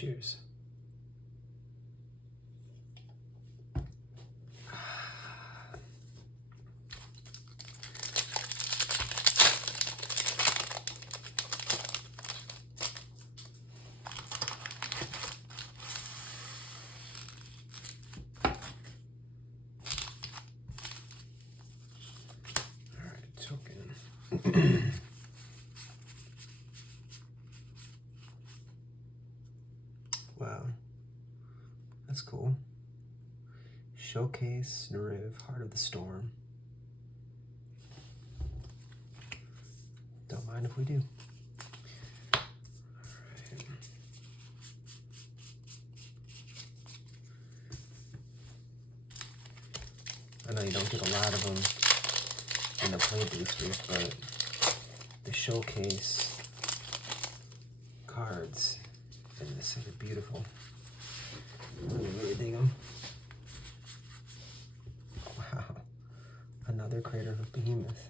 Cheers. Token. Wow, that's cool. Showcase, Nariv, Heart of the Storm. Don't mind if we do. All right. I know you don't get a lot of them in the play boosters, but the showcase cards in this are beautiful. I really dig them. Wow, another Crater of Behemoth.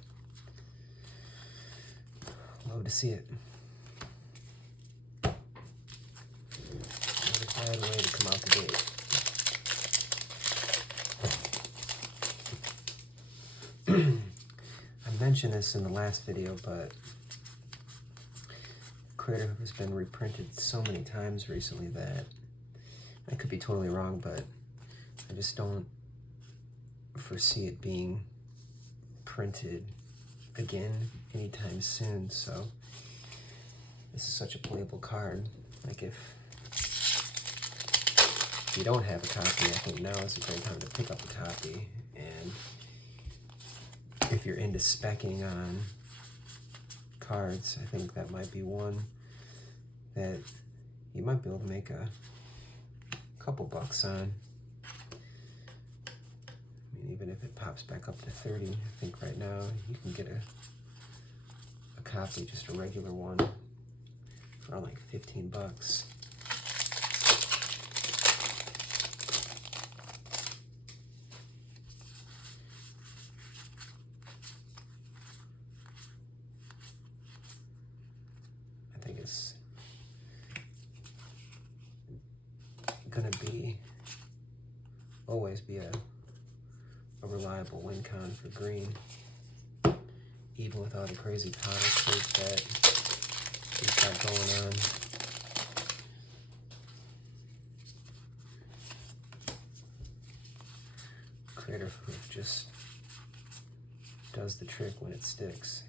Love to see it. Not a bad way to come out the gate. I mentioned this in the last video, but Crater has been reprinted so many times recently that I could be totally wrong, but I just don't foresee it being printed again anytime soon. So this is such a playable card. Like if you don't have a copy, I think now is a great time to pick up a copy. And if you're into speccing on cards, I think that might be one that you might be able to make a couple bucks on. I mean, even if it pops back up to 30, I think right now you can get a copy, just a regular one, for like 15 bucks. I think it's gonna always be a reliable win con for green, even with all the crazy politics that we've got going on. Crater just does the trick when it sticks.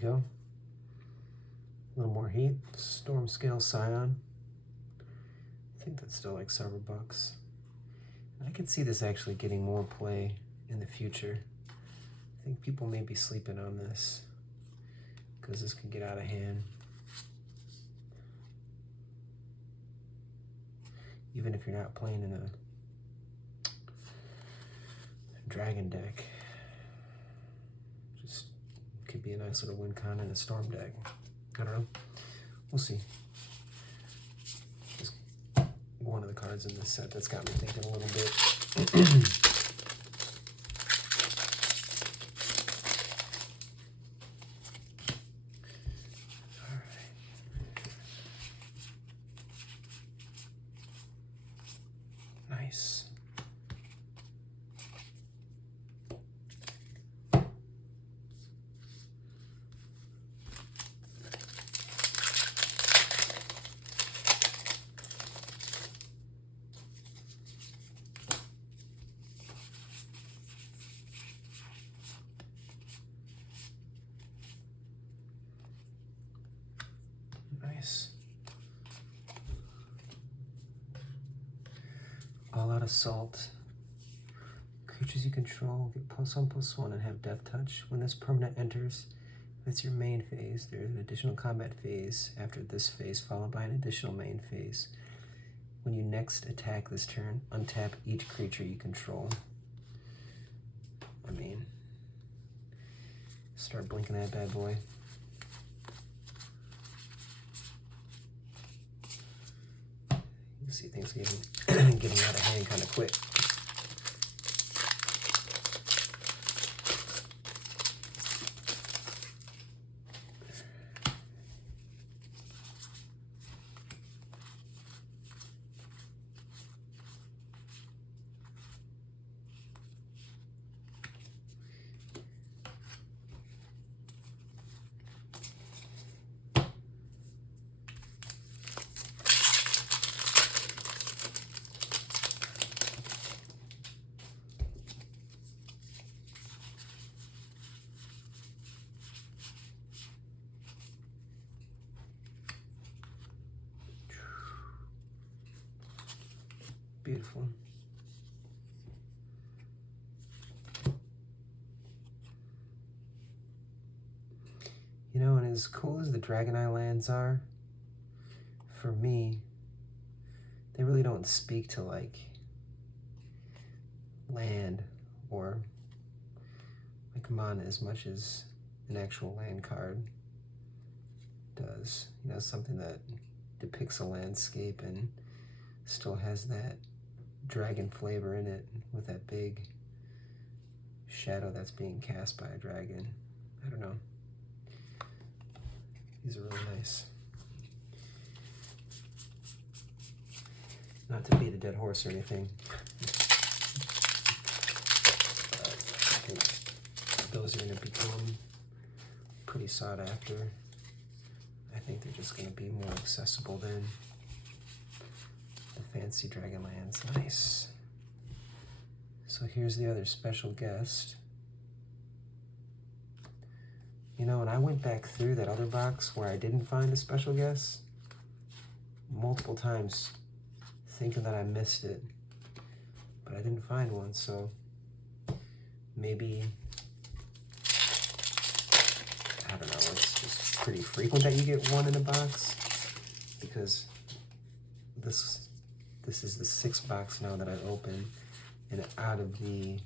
go. A little more heat. Storm Scale Scion. I think that's still like several bucks. I could see this actually getting more play in the future. I think people may be sleeping on this because this could get out of hand. Even if you're not playing in a dragon deck, just could be a nice little win con in a storm deck. I don't know. We'll see. Just one of the cards in this set that's got me thinking a little bit. Nice. Nice. All out assault. Creatures you control get +1/+1 and have death touch. When this permanent enters, if it's your main phase, there is an additional combat phase after this phase, followed by an additional main phase. When you next attack this turn, untap each creature you control. I mean, start blinking that bad boy. You see things getting out of hand kind of quick. Beautiful. You know, and as cool as the Dragon Eye lands are, for me, they really don't speak to like land or like mana as much as an actual land card does. You know, something that depicts a landscape and still has that dragon flavor in it with that big shadow that's being cast by a dragon. I don't know. These are really nice. Not to beat a dead horse or anything, but I think those are going to become pretty sought after. I think they're just going to be more accessible than the fancy Dragonlands. Nice. So here's the other special guest. You know, and I went back through that other box where I didn't find a special guest multiple times thinking that I missed it, but I didn't find one, so maybe, I don't know, it's just pretty frequent that you get one in a box, because this is the 6th box now that I opened, and out of the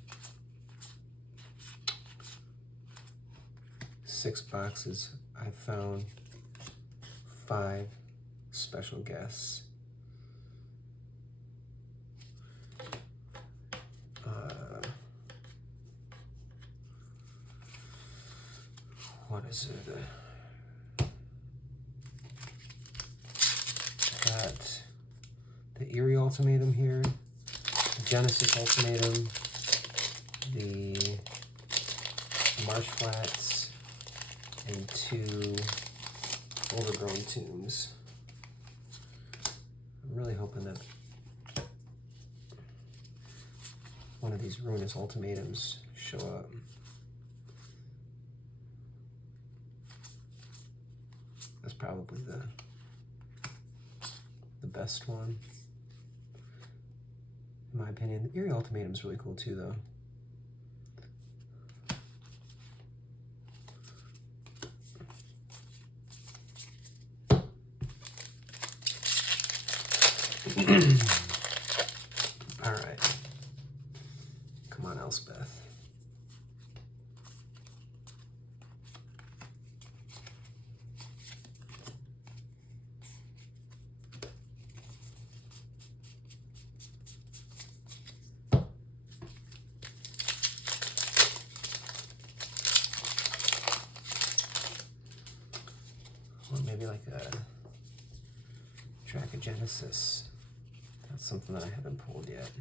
6 boxes, I found 5 special guests. What is it? Got the Eerie Ultimatum here, the Genesis Ultimatum, the Marsh Flats, and 2 Overgrown Tombs. I'm really hoping that one of these Ruinous Ultimatums show up. That's probably the best one, in my opinion. The Eerie Ultimatum is really cool too, though. All right. Come on, Elspeth. Or maybe like a Dracogenesis. That's something that I haven't pulled yet.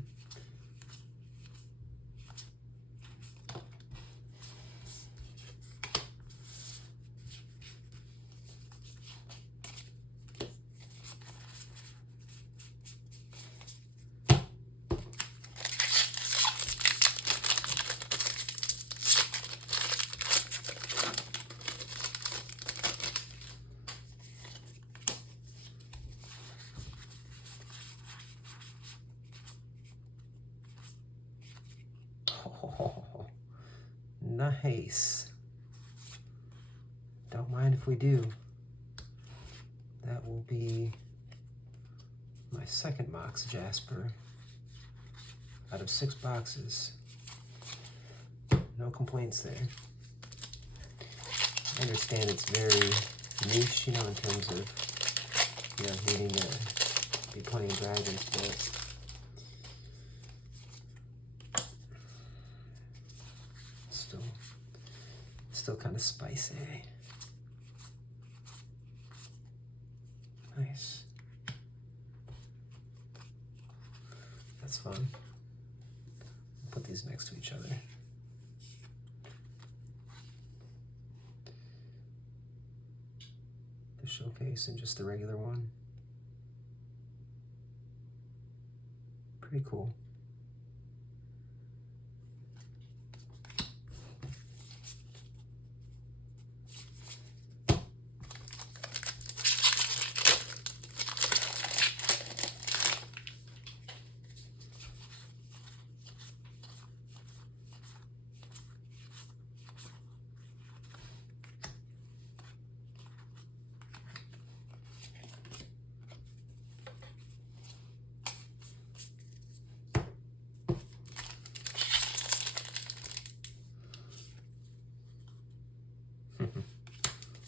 Oh, nice. Don't mind if we do. That will be my second Mox Jasper out of 6 boxes. No complaints there. I understand it's very niche, in terms of, needing to be playing dragons, but still kind of spicy. Nice. That's fun. Put these next to each other. The showcase and just the regular one. Pretty cool.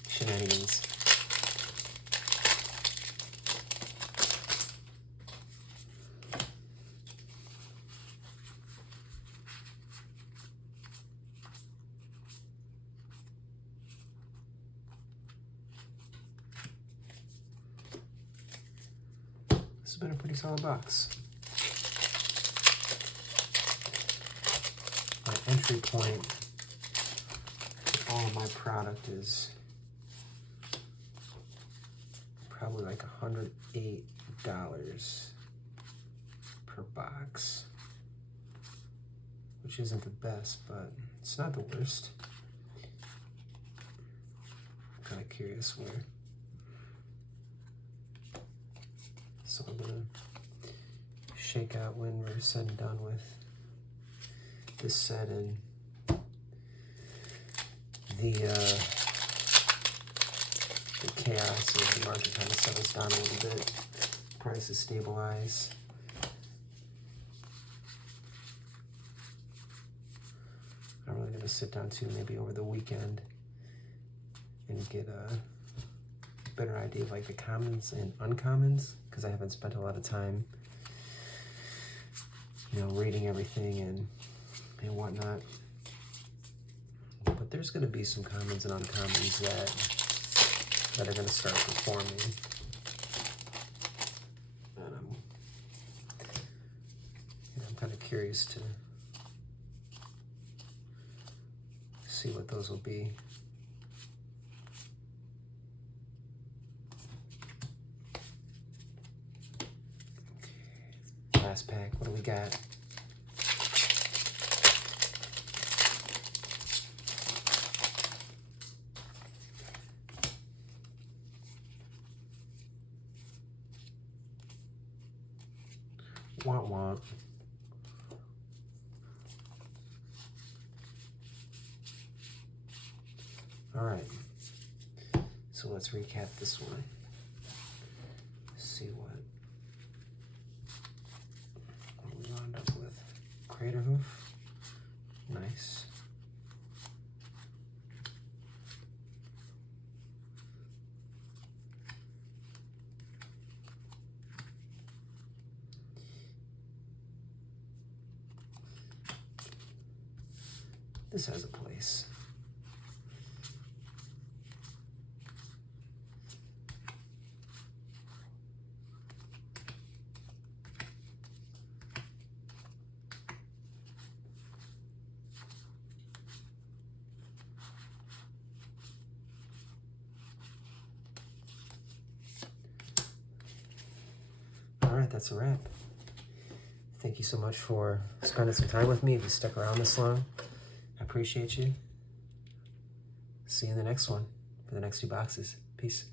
Shenanigans. This has been a pretty solid box. My entry point for all of my product is probably like $108 per box, which isn't the best, but it's not the worst. I'm kind of curious where. So I'm gonna shake out when we're said and done with this set, and the chaos of the market kind of settles down a little bit. Prices stabilize. I'm really gonna sit down too, maybe over the weekend, and get a better idea of like the commons and uncommons, because I haven't spent a lot of time, reading everything and whatnot. But there's gonna be some commons and uncommons that are gonna start performing. And I'm kind of curious to see what those will be. Last pack, what do we got? Want want. All right. So let's recap this one. See what we wound up with. Crater hoof. Nice. This has a place. All right, that's a wrap. Thank you so much for spending some time with me. If you stuck around this long, I appreciate you. See you in the next one for the next 2 boxes. Peace.